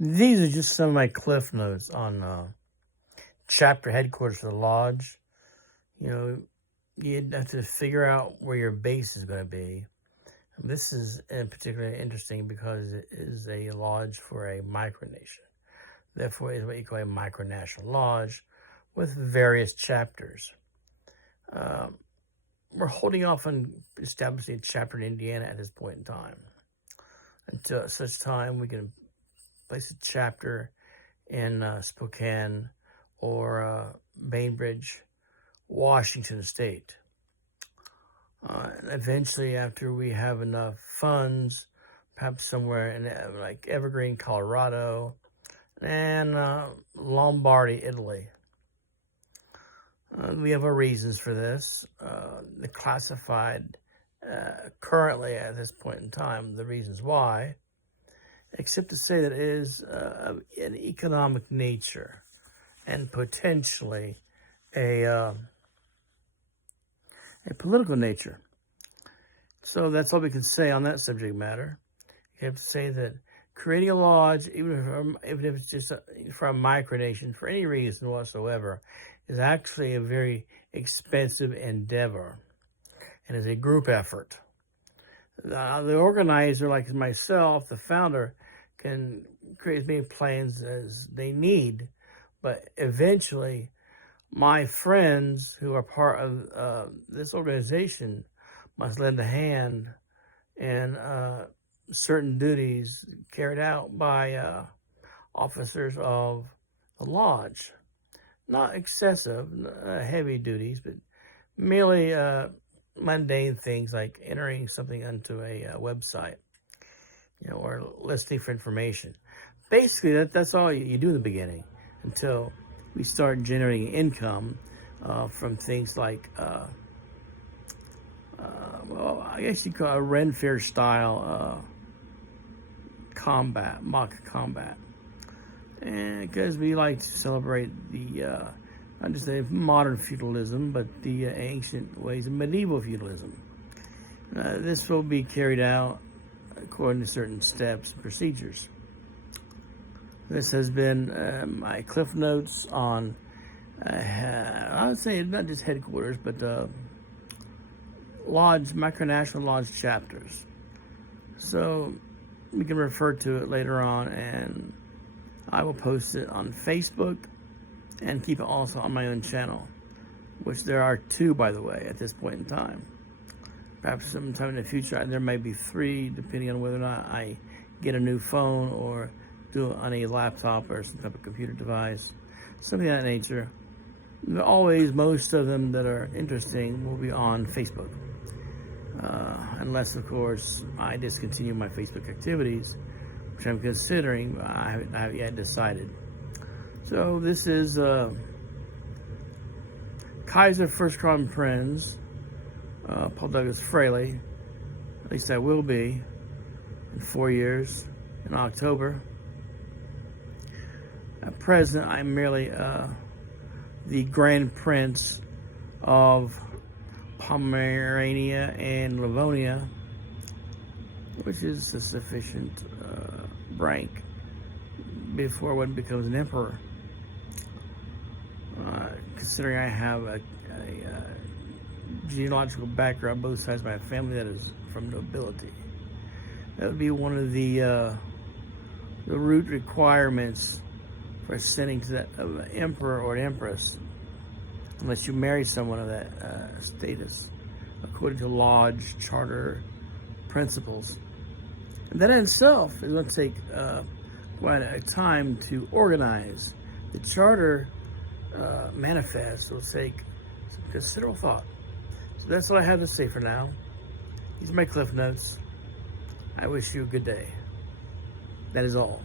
These are just some of my cliff notes on chapter headquarters for the lodge. You know, you'd have to figure out where your base is going to be. This is in particular interesting because it is a lodge for a micronation. Therefore, it's what you call a micronational lodge with various chapters. We're holding off on establishing a chapter in Indiana at this point in time. Until such time, we can place a chapter in Spokane or Bainbridge, Washington State. Eventually, after we have enough funds, perhaps somewhere in like Evergreen, Colorado, and Lombardy, Italy. We have our reasons for this. The classified currently at this point in time, the reasons why, except to say that it is an economic nature and potentially a political nature. So that's all we can say on that subject matter. You have to say that creating a lodge, even if it's just for a micronation, for any reason whatsoever, is actually a very expensive endeavor and is a group effort. The organizer, like myself, the founder, can create as many plans as they need, but eventually my friends who are part of this organization must lend a hand in certain duties carried out by officers of the lodge. Not excessive, heavy duties, but merely mundane things like entering something onto a website, or listening for information. Basically, that's all you do in the beginning until we start generating income from things like, I guess you call it Ren Fair style combat, mock combat. And because we like to celebrate the, not just the modern feudalism, but the ancient ways of medieval feudalism. This will be carried out according to certain steps and procedures. This has been my cliff notes on, I would say not just headquarters, but lodge, micronational lodge chapters. So we can refer to it later on, and I will post it on Facebook and keep it also on my own channel, which there are 2, by the way, at this point in time. Perhaps sometime in the future there may be 3, depending on whether or not I get a new phone or do it on a laptop or some type of computer device, something of that nature. But always, most of them that are interesting will be on Facebook. Unless, of course, I discontinue my Facebook activities, which I'm considering, but I haven't yet decided. So this is Kaiser First Crown Prince, Paul Douglas Fraley. At least I will be in 4 years, in October. At present, I'm merely the Grand Prince of Pomerania and Livonia, which is a sufficient rank before one becomes an emperor. Considering I have a genealogical background, both sides of my family, that is from nobility. That would be one of the root requirements for ascending to that of an emperor or an empress, unless you marry someone of that status, according to lodge charter principles. And that in itself is going to take quite a time to organize. The charter manifest will take some considerable thought. So that's all I have to say for now. These are my cliff notes. I wish you a good day. That is all.